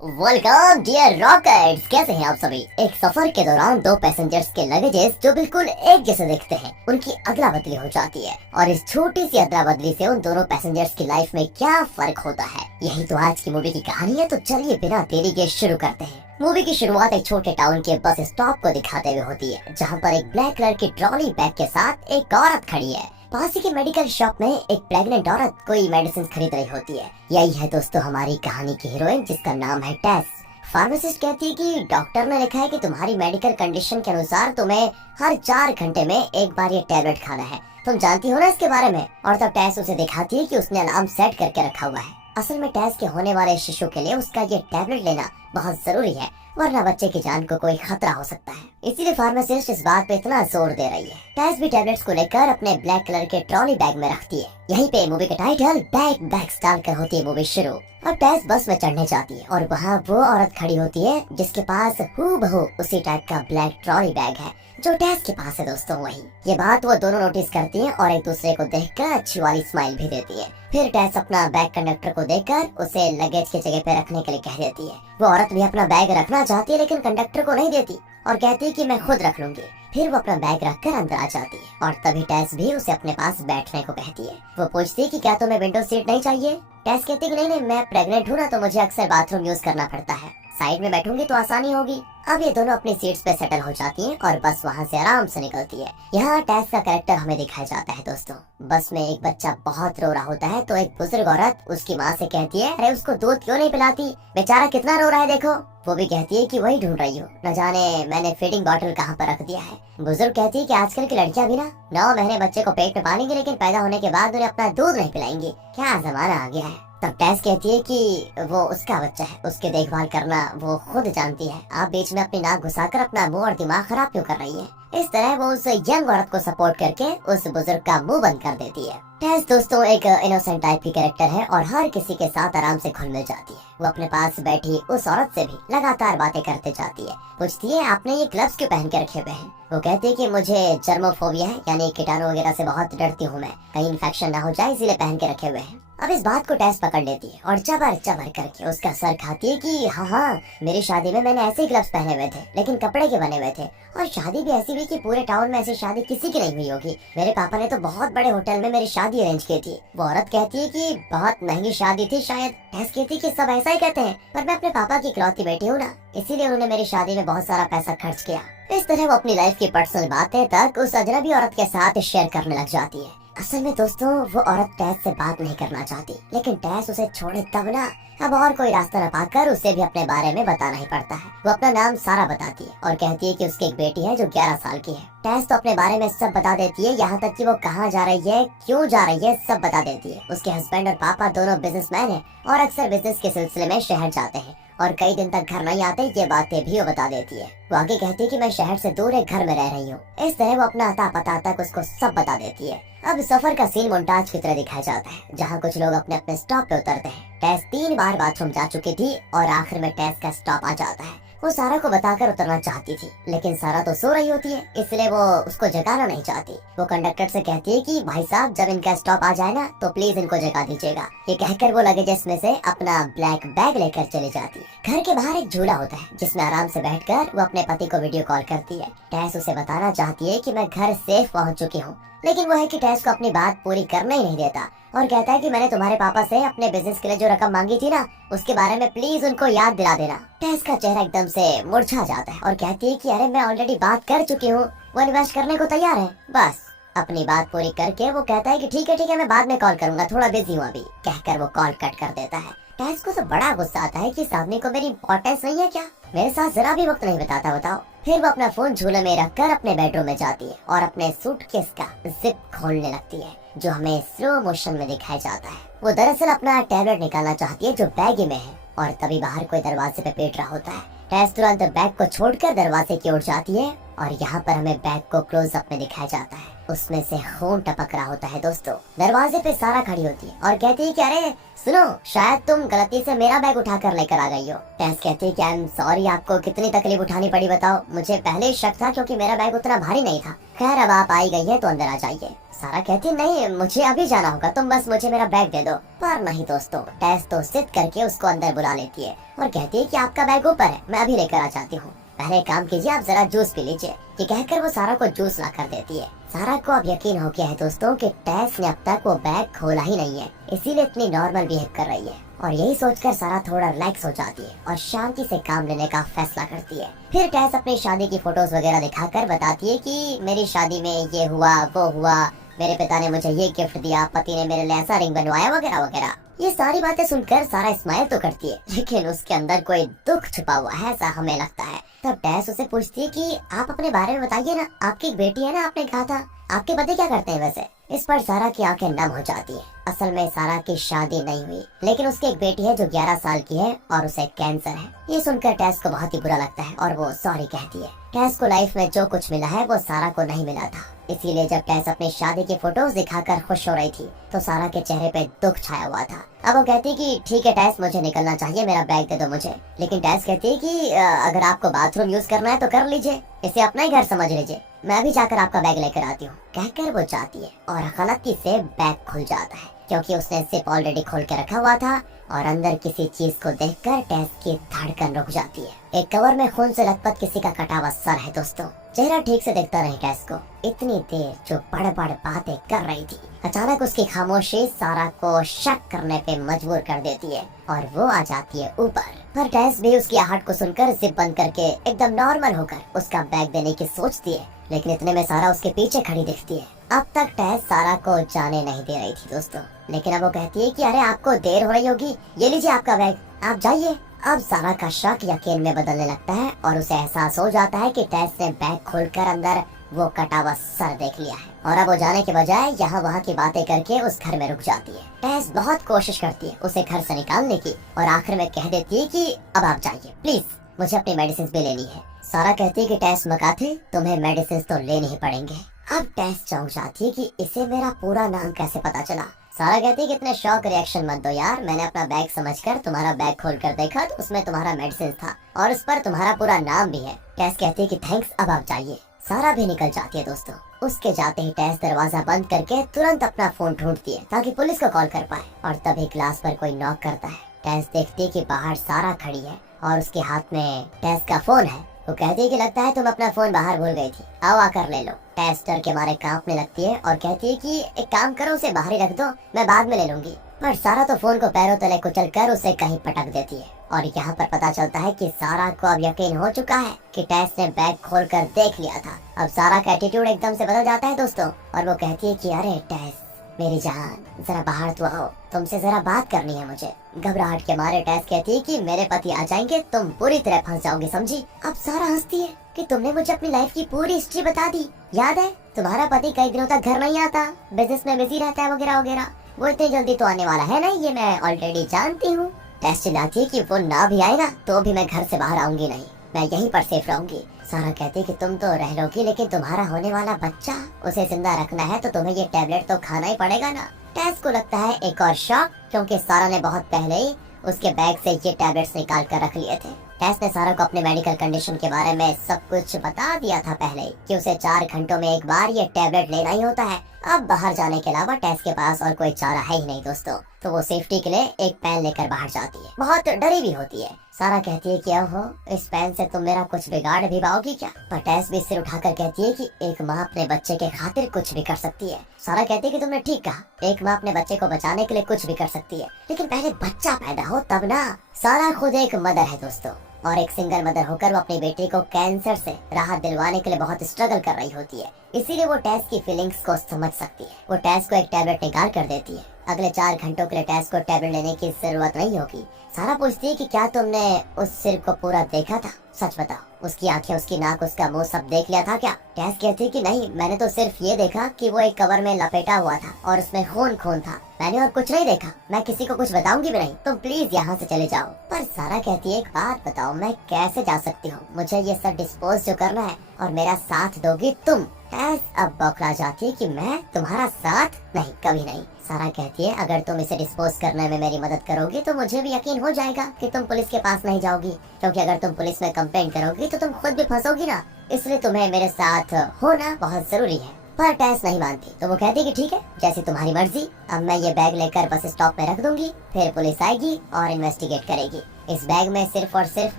Welcome dear rockets, कैसे हैं आप सभी। एक सफर के दौरान दो पैसेंजर्स के लगेजेस जो बिल्कुल एक जैसे दिखते हैं, उनकी अदला बदली हो जाती है। और इस छोटी सी अदला बदली से उन दोनों पैसेंजर्स की लाइफ में क्या फर्क होता है, यही तो आज की मूवी की कहानी है। तो चलिए बिना देरी के शुरू करते हैं। मूवी की शुरुआत एक छोटे टाउन के बस स्टॉप को दिखाते हुए होती है, जहाँ पर एक ब्लैक कलर की ट्रॉली बैग के साथ एक औरत खड़ी है। पास ही की मेडिकल शॉप में एक प्रेग्नेंट औरत कोई मेडिसिन खरीद रही होती है। यही है दोस्तों हमारी कहानी की हीरोइन, जिसका नाम है टेस। फार्मासिस्ट कहती है कि डॉक्टर ने लिखा है कि तुम्हारी मेडिकल कंडीशन के अनुसार तुम्हें हर 4 घंटे में एक बार ये टैबलेट खाना है। तुम जानती हो ना इसके बारे में। और तब टेस उसे दिखाती है कि उसने अलार्म सेट करके रखा हुआ है। असल में टेस के होने वाले शिशु के लिए उसका ये टैबलेट लेना बहुत जरूरी है, वरना बच्चे की जान को कोई खतरा हो सकता है। इसीलिए फार्मासिस्ट इस बात पे इतना जोर दे रही है। टेस भी टैबलेट्स को लेकर अपने ब्लैक कलर के ट्रॉली बैग में रखती है। यहीं पे मूवी का टाइटल बैग बैग्स डालकर होती है मूवी शुरू। अब टेस बस में चढ़ने जाती है और वहाँ वो औरत खड़ी होती है जिसके पास हूबहू उसी टाइप का ब्लैक ट्रॉली बैग है जो टेस के पास है दोस्तों। वही ये बात वो दोनों नोटिस करती हैं और एक दूसरे को देखकर अच्छी वाली स्माइल भी देती है। फिर टेस अपना बैग कंडक्टर को देकर उसे लगेज की जगह पे रखने के लिए कह देती है। वो औरत भी अपना बैग रखना चाहती है लेकिन कंडक्टर को नहीं देती और कहती है कि मैं खुद रख लूंगी। फिर वो अपना बैग रखकर अंदर आ जाती है और तभी टेस भी उसे अपने पास बैठने को कहती है। वो पूछती है कि क्या तुम्हें विंडो सीट नहीं चाहिए। टेस कहती है कि नहीं नहीं, मैं प्रेग्नेंट हूँ ना, तो मुझे अक्सर बाथरूम यूज करना पड़ता है। साइड में बैठूंगी तो आसानी होगी। अब ये दोनों अपनी सीट्स पे सेटल हो जाती हैं और बस वहाँ से आराम से निकलती है। यहाँ टेस का कैरेक्टर हमें दिखाया जाता है दोस्तों। बस में एक बच्चा बहुत रो रहा होता है तो एक बुजुर्ग औरत उसकी माँ से कहती है, अरे उसको दूध क्यों नहीं पिलाती, बेचारा कितना रो रहा है देखो। वो भी कहती है कि वही ढूंढ रही हूँ, न जाने मैंने फीडिंग बॉटल कहाँ पर रख दिया है। बुजुर्ग कहती है कि आजकल की लड़कियां भी ना 9 महीने बच्चे को पेट में पालेंगी लेकिन पैदा होने के बाद उन्हें अपना दूध नहीं पिलाएंगी। क्या जमाना आ गया है। तब टेस कहती है कि वो उसका बच्चा है, उसकी देखभाल करना वो खुद जानती है। आप बीच में अपनी नाक घुसाकर अपना मुंह और दिमाग खराब क्यों कर रही है। इस तरह वो उस यंग औरत को सपोर्ट करके उस बुजुर्ग का मुंह बंद कर देती है। टेस दोस्तों एक इनोसेंट टाइप की कैरेक्टर है और हर किसी के साथ आराम से घुल मिल जाती है। वो अपने पास बैठी उस औरत से भी लगातार बातें करते जाती है। पूछती है, आपने ये ग्लव्स क्यों पहन के रखे हुए हैं। वो कहती है कि मुझे जर्मोफोबिया है, यानी कीटाणु वगैरह से बहुत डरती हूँ मैं, कहीं इन्फेक्शन ना हो जाए इसीलिए पहन के रखे हुए हैं। अब इस बात को टेस पकड़ लेती है और चबर चबर करके उसका सर खाती है कि हाँ, मेरी शादी में मैंने ऐसे ही ग्लव्स पहने हुए थे लेकिन कपड़े के बने हुए थे। और शादी भी ऐसी हुई कि पूरे टाउन में ऐसी शादी किसी की नहीं हुई होगी। मेरे पापा ने तो बहुत बड़े होटल में मेरी शादी अरेंज की थी। वो औरत कहती है कि बहुत महंगी शादी थी शायद। टेस कहती है कि सब ऐसा ही कहते हैं, पर मैं अपने पापा की इकलौती बेटी हूँ ना, इसीलिए उन्होंने मेरी शादी में बहुत सारा पैसा खर्च किया। इस तरह वो अपनी लाइफ की पर्सनल बातें तक उस अजनबी औरत के साथ शेयर करने लग जाती है। असल में दोस्तों वो औरत टेस से बात नहीं करना चाहती, लेकिन टेस उसे छोड़े तब ना। अब और कोई रास्ता न पाकर उसे भी अपने बारे में बताना ही पड़ता है। वो अपना नाम सारा बताती है और कहती है कि उसकी एक बेटी है जो 11 साल की है। टेस तो अपने बारे में सब बता देती है, यहाँ तक कि वो कहाँ जा रही है, क्यों जा रही है, सब बता देती है। उसके हस्बैंड और पापा दोनों बिजनेसमैन हैं और अक्सर बिजनेस के सिलसिले में शहर जाते हैं और कई दिन तक घर नहीं आते। ये बातें भी वो बता देती है। वो आगे कहती है कि मैं शहर से दूर एक घर में रह रही हूँ। इस तरह वो अपना अता पता तक उसको सब बता देती है। अब सफर का सीन मोन्टाज की तरह दिखाया जाता है, जहाँ कुछ लोग अपने अपने स्टॉप पे उतरते हैं। टेस 3 बार बाथरूम जा चुकी थी और आखिर में टेस का स्टॉप आ जाता है। वो सारा को बताकर उतरना चाहती थी लेकिन सारा तो सो रही होती है, इसलिए वो उसको जगाना नहीं चाहती। वो कंडक्टर से कहती है कि भाई साहब, जब इनका स्टॉप आ जाए ना तो प्लीज इनको जगा दीजिएगा। ये कहकर वो लगेज में से अपना ब्लैक बैग लेकर चली जाती है। घर के बाहर एक झूला होता है जिसमें आराम से बैठकर वो अपने पति को वीडियो कॉल करती है। टेस उसे बताना चाहती है कि मैं घर सेफ पहुंच चुकी हूँ, लेकिन वो है कि टेस को अपनी बात पूरी करने ही नहीं देता और कहता है कि मैंने तुम्हारे पापा से अपने बिजनेस के लिए जो रकम मांगी थी ना, उसके बारे में प्लीज उनको याद दिला देना। टेस का चेहरा एकदम से मुरझा जाता है और कहती है कि अरे मैं ऑलरेडी बात कर चुकी हूँ, वो इन्वेस्ट करने को तैयार है। बस अपनी बात पूरी करके वो कहता है कि ठीक है मैं बाद में कॉल करूंगा, थोड़ा बिजी हूँ अभी, कहकर वो कॉल कट कर देता है। टेस को तो बड़ा गुस्सा आता है कि सामने को मेरी इंपॉर्टेंस नहीं है क्या, मेरे साथ जरा भी वक्त नहीं बिताता, बताओ। फिर वो अपना फोन झूले में रखकर अपने बेडरूम में जाती है और अपने सूटकेस का जिप खोलने लगती है, जो हमें स्लो मोशन में दिखाया जाता है। वो दरअसल अपना टैबलेट निकालना चाहती है जो बैग में है और तभी बाहर कोई दरवाजे पे पीट रहा होता है। टेस तुरंत बैग को छोड़कर दरवाजे की ओर जाती है और यहाँ पर हमें बैग को क्लोज अप में दिखाया जाता है। उसमें से खून टपक रहा होता है दोस्तों। दरवाजे पे सारा खड़ी होती है और कहती है कि अरे सुनो, शायद तुम गलती से मेरा बैग उठाकर लेकर आ गई हो। टेस कहती है कि आई एम सॉरी, आपको कितनी तकलीफ उठानी पड़ी बताओ, मुझे पहले ही शक था क्योंकि मेरा बैग उतना भारी नहीं था। खैर अब आप आई गई है तो अंदर आ जाइए। सारा कहती नहीं, मुझे अभी जाना होगा, तुम बस मुझे मेरा बैग दे दो। पर नहीं दोस्तों, टेस तो जिद करके उसको अंदर बुला लेती है और कहती है कि आपका बैग ऊपर है, मैं अभी लेकर आ जाती हूँ, पहले काम कीजिए, आप जरा जूस पी लीजिए। ये कहकर वो सारा को जूस ला कर देती है। सारा को अब यकीन हो गया है दोस्तों कि टेस ने अब तक वो बैग खोला ही नहीं है, इसीलिए इतनी नॉर्मल बिहेव कर रही है। और यही सोचकर सारा थोड़ा रिलैक्स हो जाती है और शांति से काम लेने का फैसला करती है। फिर टेस अपनी शादी की फोटोज वगैरह दिखाकर बताती है कि मेरी शादी में ये हुआ, वो हुआ, मेरे पिता ने मुझे ये गिफ्ट दिया, पति ने मेरे लिए ऐसा रिंग बनवाया, वगैरह वगैरह। ये सारी बातें सुनकर सारा स्माइल तो करती है, लेकिन उसके अंदर कोई दुख छुपा हुआ है, ऐसा हमें लगता है। तब टेस उसे पूछती है कि आप अपने बारे में बताइए ना, आपकी एक बेटी है ना, आपने कहा था, आपके पति क्या करते हैं वैसे? इस पर सारा की आंखें नम हो जाती है। असल में सारा की शादी नहीं हुई, लेकिन उसकी एक बेटी है जो 11 साल की है और उसे कैंसर है। ये सुनकर टेस को बहुत ही बुरा लगता है और वो सॉरी कहती है। टेस को लाइफ में जो कुछ मिला है वो सारा को नहीं मिला था, इसीलिए जब टेस अपनी शादी की फोटोज दिखाकर खुश हो रही थी तो सारा के चेहरे पे दुख छाया हुआ था। अब वो कहती कि ठीक है टेस, मुझे निकलना चाहिए, मेरा बैग दे दो मुझे। लेकिन टेस कहती है कि अगर आपको बाथरूम यूज करना है तो कर लीजिए, इसे अपना ही घर समझ लीजिए, मैं अभी जाकर आपका बैग लेकर आती हूँ। कहकर वो जाती है और गलती से बैग खुल जाता है, क्योंकि उसने जिप ऑलरेडी खोल के रखा हुआ था और अंदर किसी चीज को देखकर टेस की धड़कन रुक जाती है। एक कवर में खून से लथपथ किसी का कटा हुआ सर है दोस्तों। चेहरा ठीक से देखता नहीं टेस को, इतनी देर जो बड़े बड़े बातें कर रही थी, अचानक उसकी खामोशी सारा को शक करने पे मजबूर कर देती है और वो आ जाती है ऊपर। पर टेस भी उसकी आहट को सुनकर जिप बंद करके एकदम नॉर्मल होकर उसका बैग देने की सोचती है, लेकिन इतने में सारा उसके पीछे खड़ी दिखती है। अब तक टेस सारा को जाने नहीं दे रही थी दोस्तों, लेकिन अब वो कहती है कि अरे आपको देर हो रही होगी, ये लीजिए आपका बैग, आप जाइए। अब सारा का शक यकीन में बदलने लगता है और उसे एहसास हो जाता है कि टेस ने बैग खोलकर अंदर वो कटा हुआ सर देख लिया है। और अब वो जाने के बजाय यहाँ वहाँ की बातें करके उस घर में रुक जाती है। टेस बहुत कोशिश करती है उसे घर से निकालने की और आखिर में कह देती है कि अब आप जाइए प्लीज, मुझे अपनी मेडिसिन भी लेनी है। सारा कहती है कि टेस मकाथे, तुम्हें मेडिसिन तो लेने ही पड़ेंगे। अब टेस चौंक जाती है कि इसे मेरा पूरा नाम कैसे पता चला। सारा कहती है कि इतने शॉक रिएक्शन मत दो यार, मैंने अपना बैग समझकर तुम्हारा बैग खोलकर देखा तो उसमें तुम्हारा मेडिसिन था और उस पर तुम्हारा पूरा नाम भी है। टेस कहती है कि थैंक्स, अब आप जाइए। सारा भी निकल जाती है दोस्तों। उसके जाते ही टेस दरवाजा बंद करके तुरंत अपना फोन ढूंढती है ताकि पुलिस को कॉल कर पाए, और तभी क्लास पर कोई नॉक करता है। टेस देखती है कि बाहर सारा खड़ी है और उसके हाथ में टेस का फोन है। वो कहती है कि लगता है तुम अपना फोन बाहर भूल गई थी, आओ आकर ले लो। टेस डर के मारे कांपने लगती है और कहती है कि एक काम करो, उसे बाहर ही रख दो, मैं बाद में ले लूंगी। पर सारा तो फोन को पैरों तले कुचलकर उसे कहीं पटक देती है और यहाँ पर पता चलता है कि सारा को अब यकीन हो चुका है कि टेस ने बैग खोलकर देख लिया था। अब सारा का एटीट्यूड एकदम से बदल जाता है दोस्तों और वो कहती है कि अरे टेस मेरी जान, जरा बाहर तो आओ, तुमसे जरा बात करनी है मुझे। घबराहट के मारे टेस कहती है कि मेरे पति आ जाएंगे, तुम पूरी तरह फंस जाओगी, समझी। अब सारा हंसती है कि तुमने मुझे अपनी लाइफ की पूरी हिस्ट्री बता दी, याद है तुम्हारा पति कई दिनों तक घर नहीं आता, बिजनेस में बिजी रहता है वगैरह वगैरह, वो इतनी जल्दी तो आने वाला है नहीं, ये मैं ऑलरेडी जानती हूँ। टेस चिल्लाती है कि वो ना भी आएगा तो भी मैं घर से बाहर आऊंगी नहीं, मैं यहीं पर सेफ रहूंगी। सारा कहती है कि तुम तो रह लोगी, लेकिन तुम्हारा होने वाला बच्चा, उसे जिंदा रखना है तो तुम्हें ये टैबलेट तो खाना ही पड़ेगा ना। टेस को लगता है एक और शॉक, क्योंकि सारा ने बहुत पहले ही उसके बैग से ये टैबलेट्स निकाल कर रख लिए थे। टेस ने सारा को अपने मेडिकल कंडीशन के बारे में सब कुछ बता दिया था पहले कि उसे 4 घंटों में एक बार ये टैबलेट लेना ही होता है। अब बाहर जाने के अलावा टेस के पास और कोई चारा है ही नहीं दोस्तों, तो वो सेफ्टी के लिए एक पेन लेकर बाहर जाती है। बहुत डरी भी होती है। सारा कहती है कि ओहो, इस पेन से तुम मेरा कुछ बिगाड़ भी पाओगी क्या? पर टेस भी सिर उठाकर कहती है कि एक माँ अपने बच्चे के खातिर कुछ भी कर सकती है। सारा कहती है कि तुमने ठीक कहा, एक माँ अपने बच्चे को बचाने के लिए कुछ भी कर सकती है, लेकिन पहले बच्चा पैदा हो तब ना। सारा खुद एक मदर है दोस्तों, और एक सिंगल मदर होकर वो अपनी बेटी को कैंसर से राहत दिलवाने के लिए बहुत स्ट्रगल कर रही होती है, इसीलिए वो टेस की फीलिंग्स को समझ सकती है। वो टेस को एक टैबलेट निकाल कर देती है। अगले 4 घंटों के लिए टेस को टैबलेट लेने की जरूरत नहीं होगी। सारा पूछती है कि क्या तुमने उस सिर को पूरा देखा था, सच बताओ, उसकी आंखें, उसकी नाक, उसका मुंह सब देख लिया था क्या? टेस कहती है कि नहीं, मैंने तो सिर्फ ये देखा कि वो एक कवर में लपेटा हुआ था और उसमें खून खून था, मैंने और कुछ नहीं देखा, मैं किसी को कुछ बताऊंगी भी नहीं, तुम प्लीज यहाँ से चले जाओ। पर सारा कहती है एक बात बताओ, मैं कैसे जा सकती हूँ, मुझे ये सब डिस्पोज जो करना है और मेरा साथ दोगी तुम? टेस अब बौखला जाती है कि मैं तुम्हारा साथ नहीं, कभी नहीं। सारा कहती है अगर तुम इसे डिस्पोज करने में मेरी मदद करोगी तो मुझे भी यकीन हो जाएगा कि तुम पुलिस के पास नहीं जाओगी, क्योंकि अगर तुम पुलिस में कंप्लेंट करोगी तो तुम खुद भी फंसोगी ना, इसलिए तुम्हें मेरे साथ होना बहुत जरूरी है। पर टेस नहीं मानती, तो वो कहती कि ठीक है, जैसी तुम्हारी मर्जी, अब मैं ये बैग लेकर बस स्टॉप पे रख दूंगी, फिर पुलिस आएगी और इन्वेस्टिगेट करेगी। इस बैग में सिर्फ और सिर्फ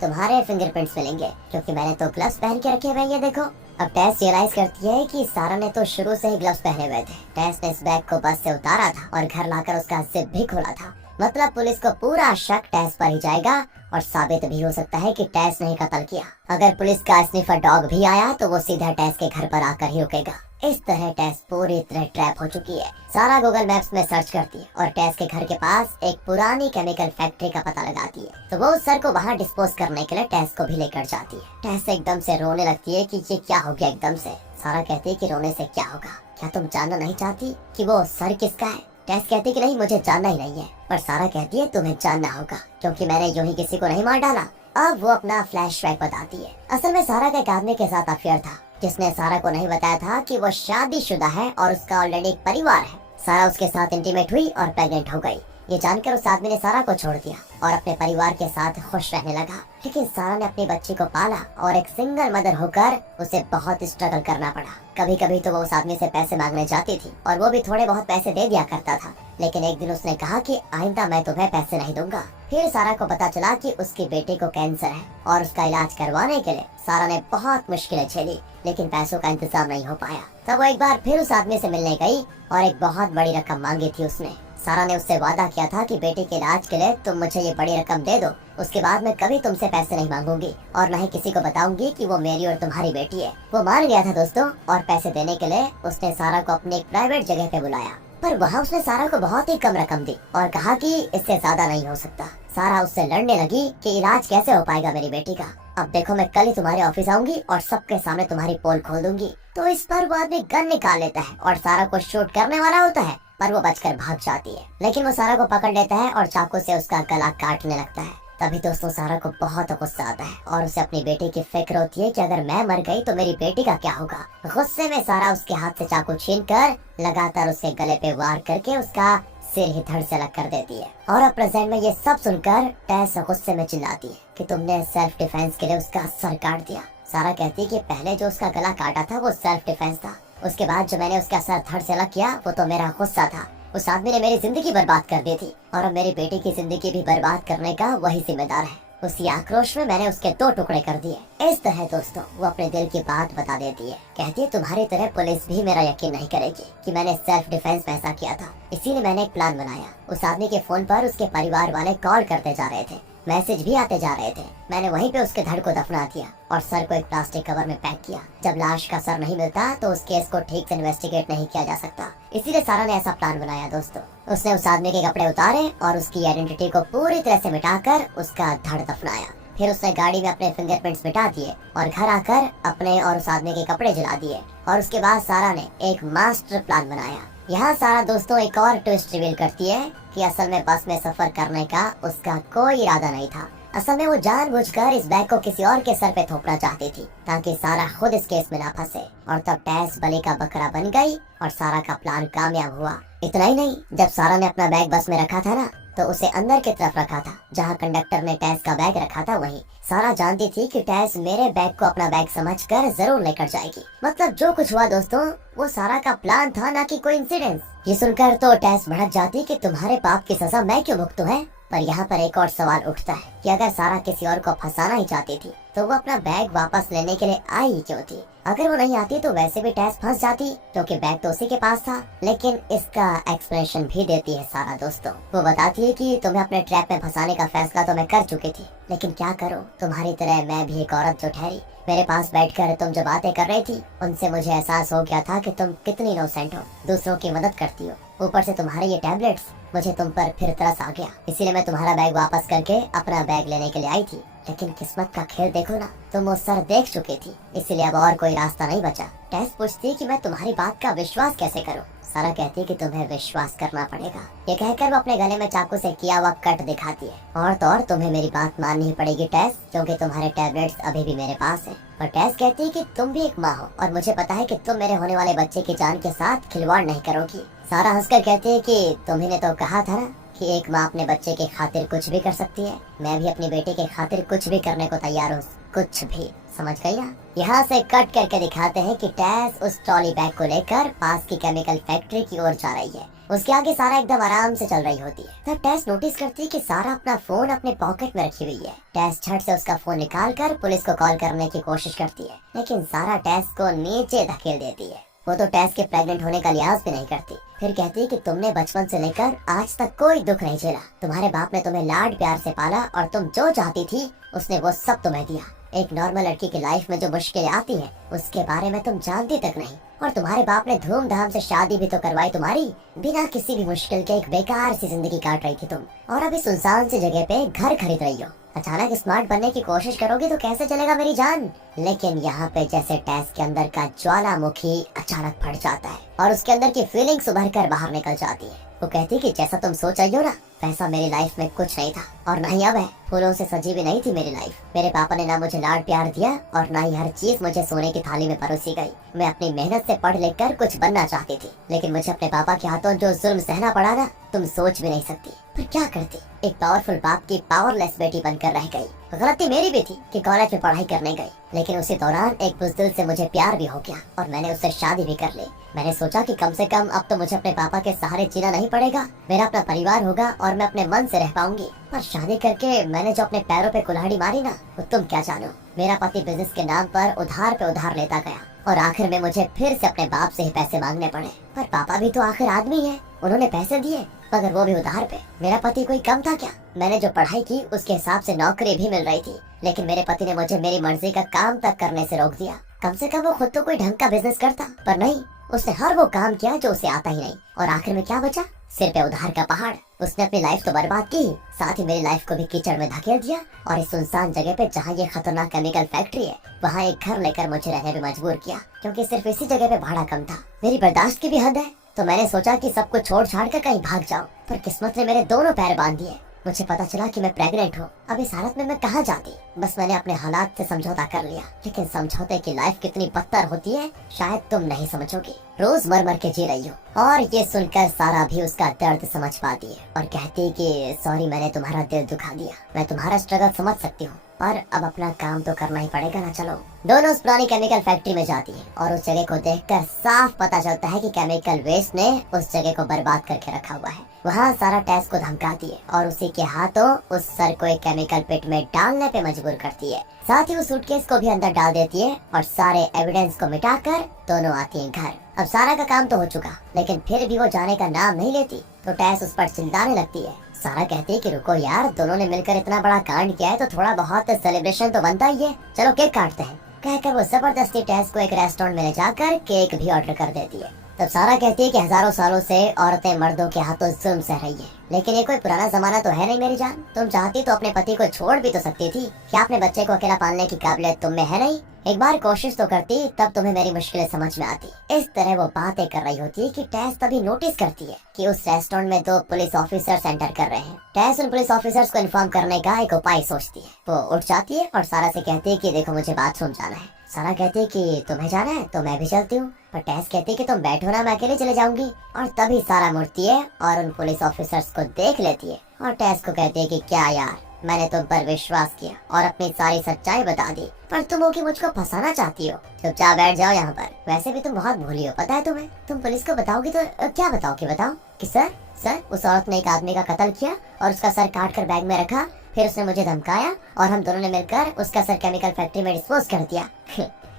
तुम्हारे फिंगरप्रिंट्स मिलेंगे, क्योंकि मैंने तो ग्लव्स पहन के रखे हुए हैं, ये देखो। अब टेस रियलाइज करती है कि सारा ने तो शुरू से ही ग्लव्स पहने हुए थे। टेस ने इस बैग को बस से उतारा था और घर लाकर उसका जिप भी खोला था। मतलब पुलिस को पूरा शक टेस पर ही जाएगा और साबित भी हो सकता है कि टेस ने ही कत्ल किया। अगर पुलिस का स्निफर डॉग भी आया तो वो सीधा टेस के घर पर आकर ही रुकेगा। इस तरह टेस पूरी तरह ट्रैप हो चुकी है। सारा गूगल मैप्स में सर्च करती है और टेस के घर के पास एक पुरानी केमिकल फैक्ट्री का पता लगाती है, तो वो उस सर को वहाँ डिस्पोज करने के लिए टेस को भी लेकर जाती है। टेस एकदम से रोने लगती है कि ये क्या हो गया एकदम से। सारा कहती है कि रोने से क्या होगा, क्या तुम जानना नहीं चाहती कि वो सर किसका है? टेस कहती कि नहीं, मुझे जानना ही नहीं है। पर सारा कहती है तुम्हें जानना होगा, क्योंकि मैंने यूं ही किसी को नहीं मार डाला। अब वो अपना फ्लैशबैक बताती है। असल में सारा का एक आदमी के साथ अफेयर था, जिसने सारा को नहीं बताया था कि वो शादीशुदा है और उसका ऑलरेडी एक परिवार है। सारा उसके साथ इंटीमेट हुई और प्रेग्नेंट हो गई। ये जानकर उस आदमी ने सारा को छोड़ दिया और अपने परिवार के साथ खुश रहने लगा। लेकिन सारा ने अपनी बच्ची को पाला और एक सिंगल मदर होकर उसे बहुत स्ट्रगल करना पड़ा। कभी कभी तो वो उस आदमी से पैसे मांगने जाती थी और वो भी थोड़े बहुत पैसे दे दिया करता था। लेकिन एक दिन उसने कहा कि आइंदा मैं तुम्हें पैसे नहीं दूंगा। फिर सारा को पता चला कि उसकी बेटी को कैंसर है और उसका इलाज करवाने के लिए सारा ने बहुत मुश्किलें झेली, लेकिन पैसों का इंतजाम नहीं हो पाया। तब वो एक बार फिर उस आदमी से मिलने गई और एक बहुत बड़ी रकम मांगी थी उसने। सारा ने उससे वादा किया था कि बेटी के इलाज के लिए तुम मुझे ये बड़ी रकम दे दो, उसके बाद मैं कभी तुमसे पैसे नहीं मांगूंगी और न ही किसी को बताऊंगी कि वो मेरी और तुम्हारी बेटी है। वो मान गया था दोस्तों, और पैसे देने के लिए उसने सारा को अपनी एक प्राइवेट जगह पे बुलाया। पर वहाँ उसने सारा को बहुत ही कम रकम दी और कहा कि इससे ज्यादा नहीं हो सकता। सारा उससे लड़ने लगी कि इलाज कैसे हो पाएगा मेरी बेटी का। अब देखो, मैं कल ही तुम्हारे ऑफिस आऊंगी और सबके सामने तुम्हारी पोल खोल दूंगी। तो इस पर वो आदमी गन निकाल लेता है और सारा को शूट करने वाला होता है, पर वो बचकर भाग जाती है। लेकिन वो सारा को पकड़ लेता है और चाकू से उसका गला काटने लगता है। तभी दोस्तों सारा को बहुत गुस्सा आता है और उसे अपनी बेटी की फिक्र होती है कि अगर मैं मर गई तो मेरी बेटी का क्या होगा। गुस्से में सारा उसके हाथ से चाकू छीनकर लगातार उसके गले पे वार करके उसका सिर ही धड़ से अलग कर देती है। और अब प्रेजेंट में ये सब सुनकर टेस गुस्से में चिल्लाती है कि तुमने सेल्फ डिफेंस के लिए उसका सर काट दिया। सारा कहती है कि पहले जो उसका गला काटा था वो सेल्फ डिफेंस था, उसके बाद जो मैंने उसका सर धड़ से अलग किया वो तो मेरा गुस्सा था। उस आदमी ने मेरी जिंदगी बर्बाद कर दी थी और अब मेरी बेटी की जिंदगी भी बर्बाद करने का वही जिम्मेदार है। उसी आक्रोश में मैंने उसके 2 टुकड़े कर दिए। इस तरह दोस्तों वो अपने दिल की बात बता देती है। कहती है तुम्हारी तरह पुलिस भी मेरा यकीन नहीं करेगी कि मैंने सेल्फ डिफेंस में ऐसा किया था, इसीलिए मैंने एक प्लान बनाया। उस आदमी के फोन पर उसके परिवार वाले कॉल करते जा रहे थे, मैसेज भी आते जा रहे थे। मैंने वहीं पे उसके धड़ को दफना दिया और सर को एक प्लास्टिक कवर में पैक किया। जब लाश का सर नहीं मिलता तो उस केस को ठीक से इन्वेस्टिगेट नहीं किया जा सकता, इसीलिए सारा ने ऐसा प्लान बनाया दोस्तों। उसने उस आदमी के कपड़े उतारे और उसकी आइडेंटिटी को पूरी तरह से मिटाकर उसका धड़ दफनाया। फिर उसने गाड़ी में अपने फिंगरप्रिंट्स मिटा दिए और घर आकर अपने और उस आदमी के कपड़े जला दिए। और उसके बाद सारा ने एक मास्टर प्लान बनाया। यहाँ सारा दोस्तों एक और ट्विस्ट रिवील करती है कि असल में बस में सफर करने का उसका कोई इरादा नहीं था। असल में वो जानबूझकर इस बैग को किसी और के सर पे थोपना चाहती थी ताकि सारा खुद इस केस में ना फंसे। और तब टेस बलि का बकरा बन गई और सारा का प्लान कामयाब हुआ। इतना ही नहीं, जब सारा ने अपना बैग बस में रखा था ना, तो उसे अंदर की तरफ रखा था जहाँ कंडक्टर ने टेस का बैग रखा था वहीं। सारा जानती थी कि टेस मेरे बैग को अपना बैग समझकर जरूर लेकर जाएगी। मतलब जो कुछ हुआ दोस्तों वो सारा का प्लान था, ना कि कोई इंसिडेंस। ये सुनकर तो टेस भड़क जाती कि तुम्हारे पाप की सजा मैं क्यों भुगतूं है। पर यहाँ पर एक और सवाल उठता है कि अगर सारा किसी और को फंसाना ही चाहती थी तो वो अपना बैग वापस लेने के लिए आई ही क्यों थी। अगर वो नहीं आती तो वैसे भी टेस फंस जाती क्योंकि बैग तो उसी के पास था। लेकिन इसका एक्सप्लेनेशन भी देती है सारा दोस्तों। वो बताती है कि तुम्हें अपने ट्रैप में फंसाने का फैसला तो मैं कर चुकी थी, लेकिन क्या करूँ, तुम्हारी तरह मैं भी एक औरत जो ठहरी। मेरे पास बैठकर तुम जो बातें कर रही थी उनसे मुझे एहसास हो गया था कि तुम कितनी इनोसेंट हो, दूसरों की मदद करती हो। ऊपर से तुम्हारे ये टैबलेट्स, मुझे तुम पर फिर तरस आ गया, इसीलिए मैं तुम्हारा बैग वापस करके अपना बैग लेने के लिए आई थी। लेकिन किस्मत का खेल देखो ना, तुम वो सर देख चुकी थी, इसीलिए अब और कोई रास्ता नहीं बचा। टेस पूछती कि मैं तुम्हारी बात का विश्वास कैसे करूं। सारा कहती कि तुम्हें विश्वास करना पड़ेगा। ये कहकर वो अपने गले में चाकू से किया हुआ कट दिखाती है। और तो और तुम्हें मेरी बात माननी ही पड़ेगी टेस, क्योंकि तुम्हारे टैबलेट्स अभी भी मेरे पास हैं। पर टेस कहती है कि तुम भी एक माँ हो और मुझे पता है कि तुम मेरे होने वाले बच्चे की जान के साथ खिलवाड़ नहीं करोगी। सारा हंसकर कहती है कि तुम्ही ने तो कहा था ना कि एक माँ अपने बच्चे की खातिर कुछ भी कर सकती है। मैं भी अपनी बेटी की खातिर कुछ भी करने को तैयार हूँ। कुछ भी। समझ गई ना? यहाँ से कट करके दिखाते हैं कि टेस उस ट्रॉली बैग को लेकर पास की केमिकल फैक्ट्री की ओर जा रही है। उसके आगे सारा एकदम आराम से चल रही होती है। तब टेस नोटिस करती है कि सारा अपना फोन अपने पॉकेट में रखी हुई है। टेस झट से उसका फोन निकाल कर पुलिस को कॉल करने की कोशिश करती है, लेकिन सारा टेस को नीचे धकेल देती है। वो तो टेस के प्रेग्नेंट होने का लिहाज भी नहीं करती। फिर कहती है कि तुमने बचपन से लेकर आज तक कोई दुख नहीं झेला। तुम्हारे बाप ने तुम्हें लाड प्यार से पाला और तुम जो चाहती थी उसने वो सब तुम्हें दिया। एक नॉर्मल लड़की की लाइफ में जो मुश्किलें आती हैं उसके बारे में तुम जानती तक नहीं। और तुम्हारे बाप ने धूमधाम से शादी भी तो करवाई तुम्हारी। बिना किसी भी मुश्किल के एक बेकार सी जिंदगी काट रही थी तुम, और अभी सुनसान सी जगह पे घर खरीद रही हो। अचानक स्मार्ट बनने की कोशिश करोगी तो कैसे चलेगा मेरी जान? लेकिन यहाँ पे जैसे टेस के अंदर का ज्वालामुखी अचानक फट जाता है और उसके अंदर की फीलिंग्स उभर कर बाहर निकल जाती है। वो कहती है कि जैसा तुम सोच रही हो ना, वैसा मेरी लाइफ में कुछ नहीं था और ना ही अब है। फूलों से सजी भी नहीं थी मेरी लाइफ। मेरे पापा ने ना मुझे लाड प्यार दिया और ना ही हर चीज मुझे सोने की थाली में परोसी गई। मैं अपनी मेहनत से पढ़ लिख कर कुछ बनना चाहती थी, लेकिन मुझे अपने पापा के हाथों जो जुल्म सहना पड़ा ना, तुम सोच भी नहीं सकती। पर क्या करती, एक पावरफुल बाप की पावरलेस बेटी बनकर रह गई। गलती मेरी भी थी कि कॉलेज में पढ़ाई करने गई, लेकिन उसी दौरान एक बुज़दिल से मुझे प्यार भी हो गया और मैंने उससे शादी भी कर ली। मैंने सोचा कि कम से कम अब तो मुझे अपने पापा के सहारे जीना नहीं पड़ेगा, मेरा अपना परिवार होगा और मैं अपने मन से रह पाऊंगी। पर शादी करके मैंने जो अपने पैरों पे कुल्हाड़ी मारी ना, वो तुम क्या जानो। मेरा पति बिजनेस के नाम पर उधार पे उधार लेता गया और आखिर में मुझे फिर से अपने बाप से ही पैसे मांगने पड़े। पर पापा भी तो आखिर आदमी है, उन्होंने पैसे दिए, मगर वो भी उधार पे। मेरा पति कोई कम था क्या? मैंने जो पढ़ाई की उसके हिसाब से नौकरी भी मिल रही थी, लेकिन मेरे पति ने मुझे मेरी मर्जी का काम तक करने से रोक दिया। कम से कम वो खुद तो कोई ढंग का बिजनेस करता, पर नहीं, उसने हर वो काम किया जो उसे आता ही नहीं। और आखिर में क्या बचा? सिर पे उधार का पहाड़। उसने अपनी लाइफ तो बर्बाद की, साथ ही मेरी लाइफ को भी कीचड़ में धकेल दिया। और इस सुनसान जगह पे जहाँ ये खतरनाक केमिकल फैक्ट्री है, वहाँ एक घर लेकर मुझे रहने पे मजबूर किया, क्योंकि सिर्फ इसी जगह पे भाड़ा कम था। मेरी बर्दाश्त की भी हद है, तो मैंने सोचा कि सब कुछ छोड़ छाड़ कर कहीं भाग जाऊं। पर किस्मत ने मेरे दोनों पैर बांध दिए। मुझे पता चला कि मैं प्रेग्नेंट हूँ। अब इस हालत में मैं कहाँ जाती? बस मैंने अपने हालात से समझौता कर लिया, लेकिन समझौते की लाइफ कितनी बदतर होती है शायद तुम नहीं समझोगी। रोज मर मर के जी रही हो। और ये सुनकर सारा भी उसका दर्द समझ पाती है और कहती कि सॉरी, मैंने तुम्हारा दिल दुखा दिया। मैं तुम्हारा स्ट्रगल समझ सकती हूँ, पर अब अपना काम तो करना ही पड़ेगा ना। चलो। दोनों उस पुरानी केमिकल फैक्ट्री में जाती है और उस जगह को देखकर साफ पता चलता है कि केमिकल वेस्ट ने उस जगह को बर्बाद करके रखा हुआ है। वहाँ सारा टेस को धमकाती है और उसी के हाथों उस सर को एक केमिकल पिट में डालने पे मजबूर करती है। साथ ही उस सूटकेस को भी अंदर डाल देती है और सारे एविडेंस को मिटाकर दोनों आती हैं घर। अब सारा का काम तो हो चुका, लेकिन फिर भी वो जाने का नाम नहीं लेती, तो टेस उस पर चिल्लाने लगती है। सारा कहती है कि रुको यार, दोनों ने मिलकर इतना बड़ा कांड किया है तो थोड़ा बहुत सेलिब्रेशन तो बनता ही है, चलो केक काटते हैं। कहकर वो जबरदस्ती टेस को एक रेस्टोरेंट में ले जाकर केक भी ऑर्डर कर देती है। तब सारा कहती है कि हजारों सालों से औरतें मर्दों के हाथों जुल्म सह रही है, लेकिन ये कोई पुराना जमाना तो है नहीं मेरी जान। तुम चाहती तो अपने पति को छोड़ भी तो सकती थी। क्या अपने बच्चे को अकेला पालने की काबिलियत तुम में है नहीं? एक बार कोशिश तो करती, तब तुम्हें मेरी मुश्किलें समझ में आती। इस तरह वो बातें कर रही होती है कि टेस तभी नोटिस करती है कि उस रेस्टोरेंट में 2 पुलिस ऑफिसर्स एंटर कर रहे हैं। टेस उन पुलिस ऑफिसर्स को इन्फॉर्म करने का एक उपाय सोचती है। वो उठ जाती है और सारा से कहती है कि देखो, मुझे बाथरूम जाना है। सारा कहती है कि तुम्हें जाना है तो मैं भी चलती हूँ, पर टेस कहती है कि तुम बैठो ना, मैं अकेले चले जाऊंगी। और तभी सारा मुड़ती है और उन पुलिस ऑफिसर्स को देख लेती है और टेस को कहती है कि क्या यार, मैंने तुम पर विश्वास किया और अपनी सारी सच्चाई बता दी, पर तुम हो कि मुझको फंसाना चाहती हो। चुपचाप बैठ जाओ यहाँ पर। वैसे भी तुम बहुत भूली हो, पता है तुम्हें। तुम पुलिस को बताओगी तो क्या बताओगी? बताओ कि सर उस औरत ने एक आदमी का कत्ल किया और उसका सर काट कर बैग में रखा, फिर उसने मुझे धमकाया और हम दोनों ने मिलकर उसका सर केमिकल फैक्ट्री में डिस्पोज कर दिया।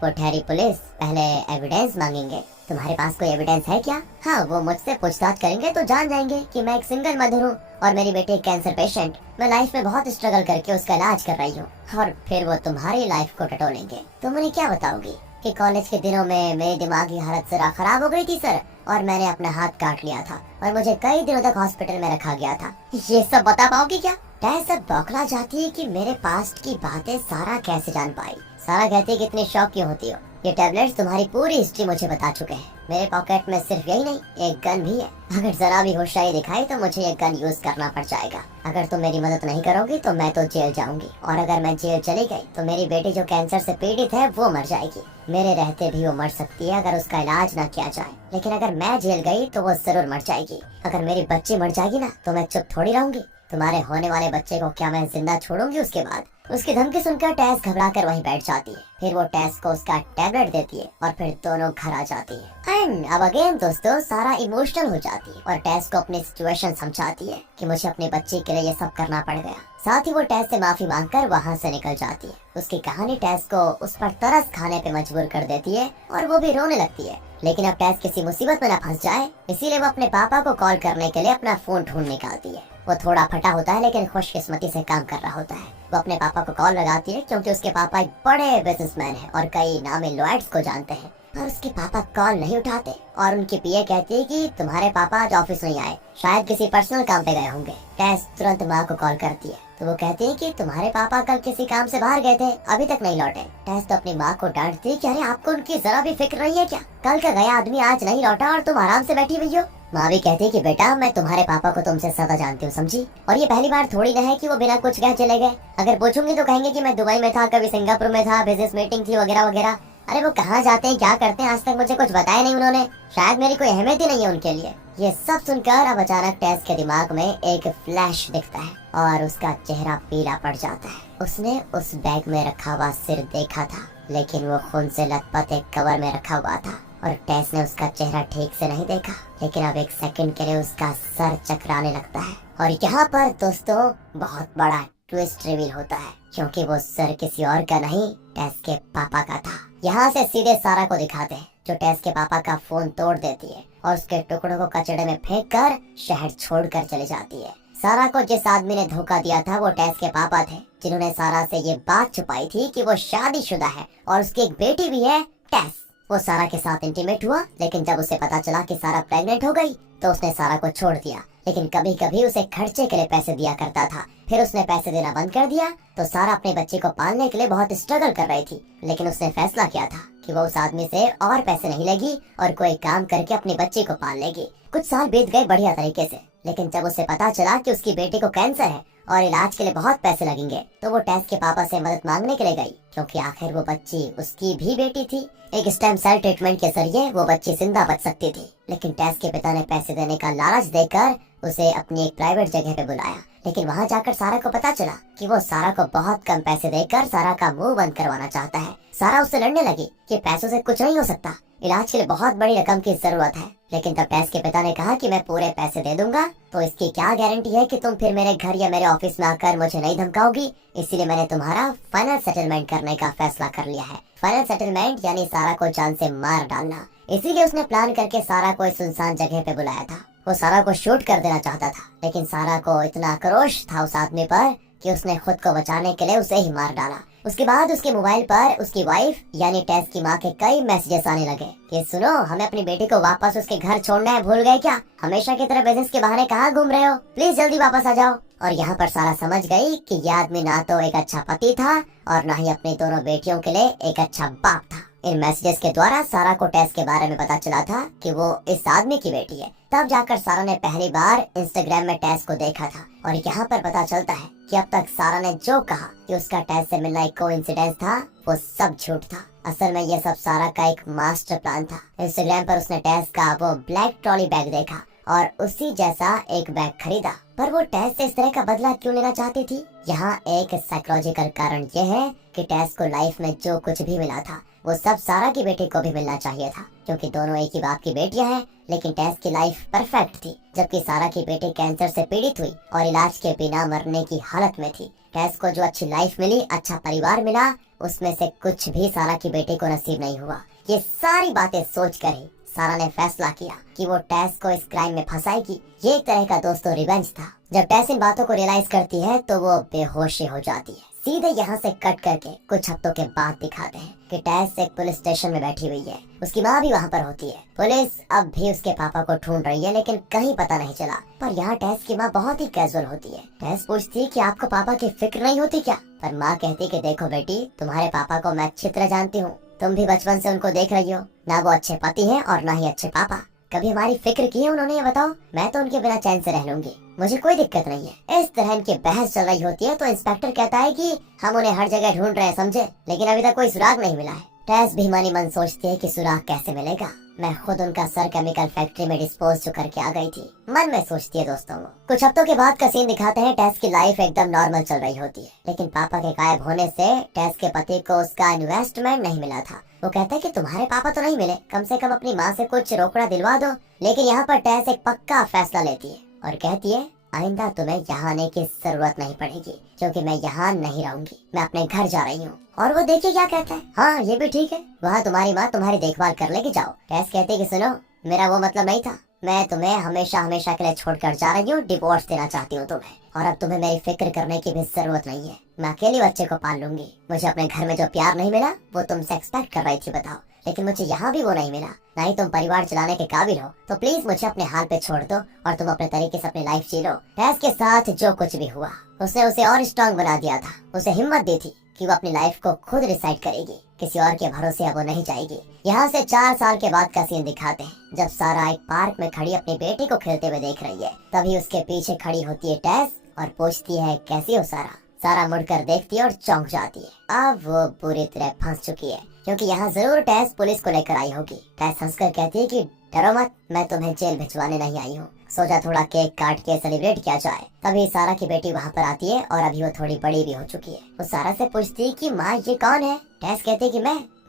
वो ठहरी पुलिस, पहले एविडेंस मांगेंगे। तुम्हारे पास कोई एविडेंस है क्या? हाँ, वो मुझसे पूछताछ करेंगे तो जान जाएंगे कि मैं एक सिंगल मदर हूँ और मेरी बेटी एक कैंसर पेशेंट। मैं लाइफ में बहुत स्ट्रगल करके उसका इलाज कर रही हूँ। और फिर वो तुम्हारी लाइफ को टटोलेंगे। तुम उन्हें क्या बताओगी कि कॉलेज के दिनों में मेरी दिमागी हालत जरा खराब हो गई थी सर, और मैंने अपना हाथ काट लिया था और मुझे कई दिनों तक हॉस्पिटल में रखा गया था। ये सब बता पाओगी क्या? टेस सब बौखला जाती है कि मेरे पास्ट की बातें सारा कैसे जान पाई। सारा कहती है कि इतनी शौक क्यों होती हो? ये टैबलेट्स तुम्हारी पूरी हिस्ट्री मुझे बता चुके हैं। मेरे पॉकेट में सिर्फ यही नहीं, एक गन भी है। अगर जरा भी होशियारी दिखाई तो मुझे ये गन यूज करना पड़ जाएगा। अगर तुम मेरी मदद नहीं करोगी तो मैं तो जेल जाऊंगी, और अगर मैं जेल चली गई तो मेरी बेटी जो कैंसर से पीड़ित है वो मर जाएगी। मेरे रहते भी वो मर सकती है अगर उसका इलाज ना किया जाए, लेकिन अगर मैं जेल गई तो वो जरूर मर जाएगी। अगर मेरी बच्ची मर जाएगी ना तो मैं चुप थोड़ी रहूंगी। तुम्हारे होने वाले बच्चे को क्या मैं जिंदा छोड़ूंगी उसके बाद? उसकी धमकी सुनकर टेस घबरा कर वहीं बैठ जाती है। फिर वो टेस को उसका टैबलेट देती है और फिर दोनों घर आ जाती है। एंड अब अगेन दोस्तों सारा इमोशनल हो जाती है और टेस को अपनी सिचुएशन समझाती है कि मुझे अपने बच्चे के लिए ये सब करना पड़ गया। साथ ही वो टेस से माफी मांगकर वहाँ से निकल जाती है। उसकी कहानी टेस को उस पर तरस खाने पे मजबूर कर देती है और वो भी रोने लगती है। लेकिन अब टेस किसी मुसीबत में न फंस जाए, इसीलिए वो अपने पापा को कॉल करने के लिए अपना फोन ढूंढ निकालती है। वो थोड़ा फटा होता है लेकिन खुशकिस्मती से काम कर रहा होता है। वो अपने पापा को कॉल लगाती है क्योंकि उसके पापा एक बड़े बिजनेसमैन हैं और कई नामी लॉयर्स को जानते हैं। पर उसके पापा कॉल नहीं उठाते और उनकी पीए कहती है कि तुम्हारे पापा आज ऑफिस नहीं आए, शायद किसी पर्सनल काम पे गए होंगे। टेस तुरंत माँ को कॉल करती है तो वो कहती है कि तुम्हारे पापा कल किसी काम से बाहर गए थे, अभी तक नहीं लौटे। टेस तो अपनी माँ को डांटती है कि अरे आपको उनकी जरा भी फिक्र नहीं है क्या? कल का गया आदमी आज नहीं लौटा और तुम आराम से बैठी हुई हो। माँ भी कहती है कि बेटा मैं तुम्हारे पापा को तुमसे ज्यादा जानती हूँ, समझी? और ये पहली बार थोड़ी ना है कि वो बिना कुछ कहे चले गए। अगर पूछूंगी तो कहेंगे कि मैं दुबई में था, कभी सिंगापुर में था, बिजनेस मीटिंग थी वगैरह वगैरह। अरे वो कहाँ जाते हैं, क्या करते हैं, आज तक मुझे कुछ बताया नहीं उन्होंने। शायद मेरी कोई अहमियत ही नहीं है उनके लिए। ये सब सुनकर अब अचानक टेस के दिमाग में एक फ्लैश दिखता है और उसका चेहरा पीला पड़ जाता है। उसने उस बैग में रखा हुआ सिर देखा था लेकिन वो खून से लथपथ एक कवर में रखा हुआ था और टेस ने उसका चेहरा ठीक से नहीं देखा। लेकिन अब एक सेकंड के लिए उसका सर चकराने लगता है और यहाँ पर दोस्तों बहुत बड़ा ट्विस्ट रिवील होता है क्योंकि वो सर किसी और का नहीं, टेस के पापा का था। यहाँ से सीधे सारा को दिखाते हैं जो टेस के पापा का फोन तोड़ देती है और उसके टुकड़ों को कचड़े में फेंक कर शहर छोड़कर चली जाती है। सारा को जिस आदमी ने धोखा दिया था वो टेस के पापा थे, जिन्होंने सारा से ये बात छुपाई थी कि वो शादीशुदा है और उसकी एक बेटी भी है टेस। वो सारा के साथ इंटीमेट हुआ लेकिन जब उसे पता चला कि सारा प्रेग्नेंट हो गई तो उसने सारा को छोड़ दिया। लेकिन कभी कभी उसे खर्चे के लिए पैसे दिया करता था, फिर उसने पैसे देना बंद कर दिया। तो सारा अपने बच्चे को पालने के लिए बहुत स्ट्रगल कर रही थी लेकिन उसने फैसला किया था कि वो उस आदमी से और पैसे नहीं लेगी और कोई काम करके अपनी बच्ची को पाल लेगी। कुछ साल बीत गए बढ़िया तरीके से, लेकिन जब उसे पता चला कि उसकी बेटी को कैंसर है और इलाज के लिए बहुत पैसे लगेंगे तो वो टेस के पापा से मदद मांगने के लिए गई क्योंकि आखिर वो बच्ची उसकी भी बेटी थी। एक स्टेम सेल ट्रीटमेंट के जरिए वो बच्ची जिंदा बच सकती थी। लेकिन टेस के पिता ने पैसे देने का लालच देकर उसे अपनी एक प्राइवेट जगह पे बुलाया। लेकिन वहाँ जाकर सारा को पता चला कि वो सारा को बहुत कम पैसे देकर सारा का मुंह बंद करवाना चाहता है। सारा उससे लड़ने लगी कि पैसों से कुछ नहीं हो सकता, इलाज के लिए बहुत बड़ी रकम की जरूरत है। लेकिन तब टेस के पिता ने कहा कि मैं पूरे पैसे दे दूंगा तो इसकी क्या गारंटी है कि तुम फिर मेरे घर या मेरे ऑफिस में आकर मुझे नहीं धमकाओगी, इसीलिए मैंने तुम्हारा फाइनल सेटलमेंट करने का फैसला कर लिया है। फाइनल सेटलमेंट यानी सारा को जान से मार डालना। इसीलिए उसने प्लान करके सारा को इस सुनसान जगह पे बुलाया था। वो सारा को शूट कर देना चाहता था लेकिन सारा को इतना आक्रोश था उस आदमी पर कि उसने खुद को बचाने के लिए उसे ही मार डाला। उसके बाद उसके मोबाइल पर उसकी वाइफ यानी टेस की माँ के कई मैसेजेस आने लगे कि सुनो, हमें अपनी बेटी को वापस उसके घर छोड़ना है, भूल गए क्या? हमेशा की तरह बिजनेस के बहाने कहाँ घूम रहे हो? प्लीज जल्दी वापस आ जाओ। और यहाँ पर सारा समझ गई कि यह आदमी ना तो एक अच्छा पति था और ना ही अपनी दोनों बेटियों के लिए एक अच्छा बाप था। इन मैसेजेस के द्वारा सारा को टेस के बारे में पता चला था कि वो इस आदमी की बेटी है। तब जाकर सारा ने पहली बार इंस्टाग्राम में टेस को देखा था और यहाँ पर पता चलता है कि अब तक सारा ने जो कहा कि उसका टेस से मिलना एक कोइंसिडेंस था वो सब झूठ था। असल में ये सब सारा का एक मास्टर प्लान था। इंस्टाग्राम पर उसने टेस का वो ब्लैक ट्रॉली बैग देखा और उसी जैसा एक बैग खरीदा। पर वो टेस से इस तरह का बदला क्यों लेना चाहती थी? यहाँ एक साइकोलॉजिकल कारण ये है कि टेस को लाइफ में जो कुछ भी मिला था वो सब सारा की बेटी को भी मिलना चाहिए था क्योंकि दोनों एक ही बाप की बेटियां हैं। लेकिन टेस की लाइफ परफेक्ट थी जबकि सारा की बेटी कैंसर से पीड़ित हुई और इलाज के बिना मरने की हालत में थी। टेस को जो अच्छी लाइफ मिली, अच्छा परिवार मिला, उसमें से कुछ भी सारा की बेटी को नसीब नहीं हुआ। ये सारी बातें सोच कर ही सारा ने फैसला किया कि वो टेस को इस क्राइम में फंसाएगी। ये एक तरह का दोस्तों रिवेंज था। जब टेस इन बातों को रियलाइज करती है तो वो बेहोशी हो जाती है। सीधे यहाँ से कट करके कुछ हफ्तों के बाद दिखाते हैं कि टेस एक पुलिस स्टेशन में बैठी हुई है। उसकी माँ भी वहाँ पर होती है। पुलिस अब भी उसके पापा को ढूंढ रही है लेकिन कहीं पता नहीं चला। पर यहाँ टेस की माँ बहुत ही कैजुअल होती है। टेस पूछती कि आपको पापा की फिक्र नहीं होती क्या? पर माँ कहती कि देखो बेटी, तुम्हारे पापा को मैं अच्छी तरह जानती हूँ, तुम भी बचपन से उनको देख रही हो। ना वो अच्छे पति हैं और ना ही अच्छे पापा। कभी हमारी फिक्र की है उन्होंने? ये बताओ। मैं तो उनके बिना चैन से रह लूंगी, मुझे कोई दिक्कत नहीं है। इस तरह इनकी बहस चल रही होती है तो इंस्पेक्टर कहता है कि हम उन्हें हर जगह ढूंढ रहे हैं, समझे, लेकिन अभी तक कोई सुराग नहीं मिला है। टेस भी मनी मन सोचती है कि सुराग कैसे मिलेगा। मैं खुद उनका सर केमिकल फैक्ट्री में डिस्पोज करके आ गई थी। मन में सोचती है दोस्तों वो। कुछ हफ्तों के बाद का सीन दिखाते हैं। टेस की लाइफ एकदम नॉर्मल चल रही होती है, लेकिन पापा के गायब होने से टेस के पति को उसका इन्वेस्टमेंट नहीं मिला था। वो कहता है कि तुम्हारे पापा तो नहीं मिले, कम से कम अपनी माँ से कुछ रोकड़ा दिलवा दो। लेकिन यहाँ पर टेस एक पक्का फैसला लेती है और कहती है आइंदा तुम्हें यहाँ आने की जरूरत नहीं पड़ेगी, क्योंकि मैं यहाँ नहीं रहूंगी, मैं अपने घर जा रही हूँ। और वो देखिए क्या कहता है, हाँ ये भी ठीक है, वहाँ तुम्हारी माँ तुम्हारी देखभाल कर लेगी, जाओ। टेस कहती है कि सुनो, मेरा वो मतलब नहीं था, मैं तुम्हें हमेशा हमेशा के लिए छोड़कर जा रही हूँ, डिवोर्स देना चाहती हूँ तुम्हें, और अब तुम्हें मेरी फिक्र करने की भी जरूरत नहीं है, मैं अकेली बच्चे को पाल लूंगी। मुझे अपने घर में जो प्यार नहीं मिला वो तुमसे एक्सपेक्ट कर रही थी, बताओ, लेकिन मुझे यहाँ भी वो नहीं मिला, ना ही तुम परिवार चलाने के काबिल हो, तो प्लीज मुझे अपने हाल पे छोड़ दो और तुम अपने तरीके से अपनी लाइफ जी लो। टेस के साथ जो कुछ भी हुआ उसने उसे और स्ट्रांग बना दिया था, उसे हिम्मत दी थी कि वो अपनी लाइफ को खुद डिसाइड करेगी, किसी और के भरोसे अब वो नहीं जाएगी। यहाँ से 4 साल के बाद का सीन दिखाते हैं, जब सारा एक पार्क में खड़ी अपनी बेटी को खेलते हुए देख रही है। तभी उसके पीछे खड़ी होती है टेस और पूछती है कैसी हो सारा। सारा मुड़कर देखती है और चौंक जाती है। अब वो पूरी तरह फंस चुकी है, क्योंकि यहाँ जरूर टेस पुलिस को लेकर आई होगी। टेस हंसकर कहती है कि डरो मत, मैं तुम्हें जेल भिजवाने नहीं आई हूँ, सोचा थोड़ा केक काट के सेलिब्रेट किया जाए। तभी सारा की बेटी वहाँ पर आती है और अभी वो थोड़ी बड़ी भी हो चुकी है। वो सारा से पूछती है कि माँ ये कौन है। टेस कहती है कि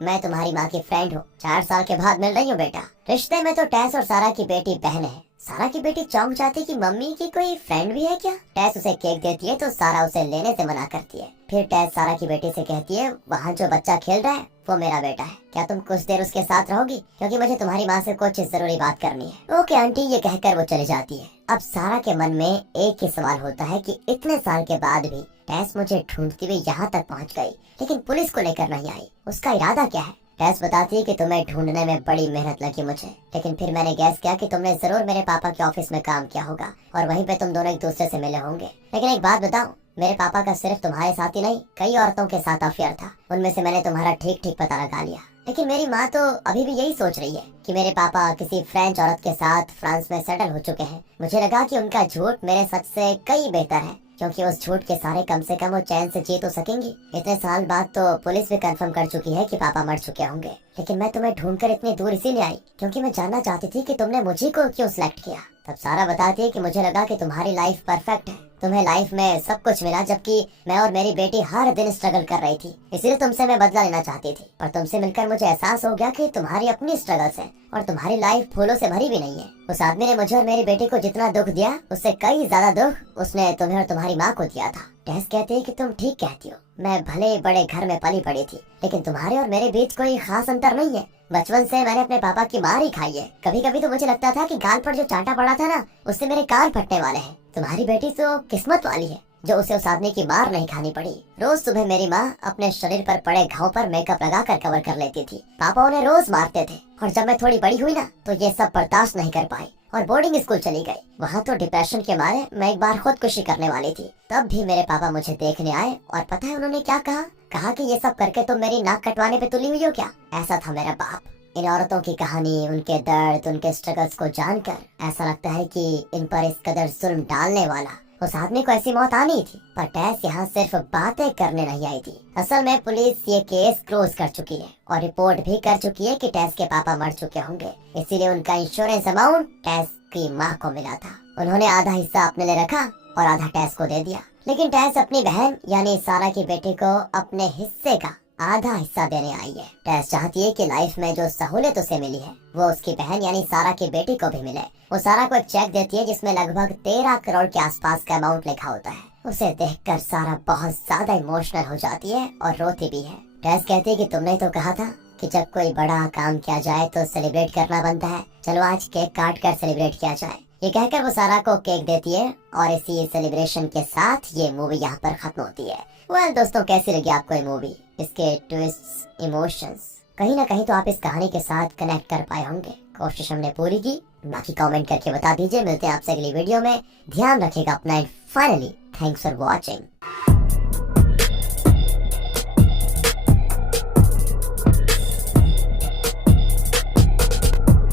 मैं तुम्हारी माँ की फ्रेंड हूँ, 4 साल के बाद मिल रही हूँ बेटा। रिश्ते में तो टेस और सारा की बेटी बहन है। सारा की बेटी चौंक जाती कि मम्मी की कोई फ्रेंड भी है क्या। टेस उसे केक देती है तो सारा उसे लेने से मना करती है। फिर टेस सारा की बेटी से कहती है वहाँ जो बच्चा खेल रहा है वो मेरा बेटा है, क्या तुम कुछ देर उसके साथ रहोगी, क्योंकि मुझे तुम्हारी माँ से कुछ जरूरी बात करनी है। ओके आंटी, ये कहकर वो चली जाती है। अब सारा के मन में एक ही सवाल होता है कि इतने साल के बाद भी टेस मुझे ढूंढती हुई यहाँ तक पहुँच गई, लेकिन पुलिस को लेकर नहीं आई, उसका इरादा क्या है। टेस बताती है कि तुम्हें ढूंढने में बड़ी मेहनत लगी मुझे, लेकिन फिर मैंने गैस किया कि तुमने जरूर मेरे पापा के ऑफिस में काम किया होगा और वहीं पे तुम दोनों एक दूसरे से मिले होंगे। लेकिन एक बात बताओ, मेरे पापा का सिर्फ तुम्हारे साथ ही नहीं, कई औरतों के साथ अफेयर था, उनमें से मैंने तुम्हारा ठीक ठीक पता लगा लिया। लेकिन मेरी माँ तो अभी भी यही सोच रही है कि मेरे पापा किसी फ्रेंच औरत के साथ फ्रांस में सेटल हो चुके हैं। मुझे लगा कि उनका झूठ मेरे सच से कई बेहतर है, क्योंकि उस झूठ के सारे कम से कम वो चैन से जी तो सकेंगी। इतने साल बाद तो पुलिस भी कंफर्म कर चुकी है कि पापा मर चुके होंगे। लेकिन मैं तुम्हें ढूंढकर इतनी दूर इसीलिए आई क्योंकि मैं जानना चाहती थी कि तुमने मुझे को क्यों सिलेक्ट किया। तब सारा बताती है कि मुझे लगा कि तुम्हारी लाइफ परफेक्ट है, तुम्हें लाइफ में सब कुछ मिला, जबकि मैं और मेरी बेटी हर दिन स्ट्रगल कर रही थी, इसलिए तुमसे मैं बदला लेना चाहती थी। पर तुमसे मिलकर मुझे एहसास हो गया कि तुम्हारी अपनी स्ट्रगल्स है और तुम्हारी लाइफ फूलों से भरी भी नहीं है। उस आदमी ने मुझे और मेरी बेटी को जितना दुख दिया उससे कई ज्यादा दुख उसने तुम्हें और तुम्हारी माँ को दिया था। टेस कहती है कि तुम ठीक कहती हो, मैं भले बड़े घर में पली पड़ी थी, लेकिन तुम्हारे और मेरे बीच कोई खास अंतर नहीं है। बचपन से मैंने अपने पापा की मार ही खाई है। कभी कभी तो मुझे लगता था कि गाल पर जो चांटा पड़ा था ना, उससे मेरे कान फटने वाले हैं। तुम्हारी बेटी तो किस्मत वाली है जो उसे उस आदमी की मार नहीं खानी पड़ी। रोज सुबह मेरी माँ अपने शरीर पर पड़े घाव पर मेकअप लगाकर कवर कर लेती थी। पापा उन्हें रोज मारते थे और जब मैं थोड़ी बड़ी हुई ना तो ये सब बर्दाश्त नहीं कर पाई और बोर्डिंग स्कूल चली गई। वहाँ तो डिप्रेशन के मारे मैं एक बार खुदकुशी करने वाली थी। तब भी मेरे पापा मुझे देखने आए और पता है उन्होंने क्या कहा कि ये सब करके तुम मेरी नाक कटवाने पे तुली हुई हो क्या। ऐसा था मेरा बाप। इन औरतों की कहानी, उनके दर्द, उनके स्ट्रगल्स को जानकर ऐसा लगता है कि इन पर इस कदर जुल्म डालने वाला उस आदमी को ऐसी मौत आनी थी। पर टेस यहाँ सिर्फ बातें करने नहीं आई थी। असल में पुलिस ये केस क्लोज कर चुकी है और रिपोर्ट भी कर चुकी है कि टेस के पापा मर चुके होंगे, इसीलिए उनका इंश्योरेंस अमाउंट टेस की माँ को मिला था। उन्होंने आधा हिस्सा अपने लिए रखा और आधा टेस को दे दिया। लेकिन टेस अपनी बहन यानी सारा की बेटी को अपने हिस्से का आधा हिस्सा देने आई है। टेस चाहती है कि लाइफ में जो सहूलियत उसे मिली है वो उसकी बहन यानी सारा की बेटी को भी मिले। वो सारा को एक चेक देती है जिसमें लगभग 13 करोड़ के आसपास का अमाउंट लिखा होता है। उसे देखकर सारा बहुत ज्यादा इमोशनल हो जाती है और रोती भी है। टेस कहती है कि तुमने तो कहा था कि जब कोई बड़ा काम किया जाए तो सेलिब्रेट करना बनता है, चलो आज केक काट कर सेलिब्रेट किया जाए। ये कहकर वो सारा को केक देती है और इसी सेलिब्रेशन के साथ ये मूवी यहाँ पर खत्म होती है। वेल दोस्तों, कैसी लगी आपको ये मूवी, इसके ट्विस्ट, इमोशंस, कहीं ना कहीं तो आप इस कहानी के साथ कनेक्ट कर पाए होंगे। कोशिश हमने पूरी की, बाकी कमेंट करके बता दीजिए। मिलते हैं आपसे अगली वीडियो में। ध्यान रखिएगा अपना। Finally thanks for watching.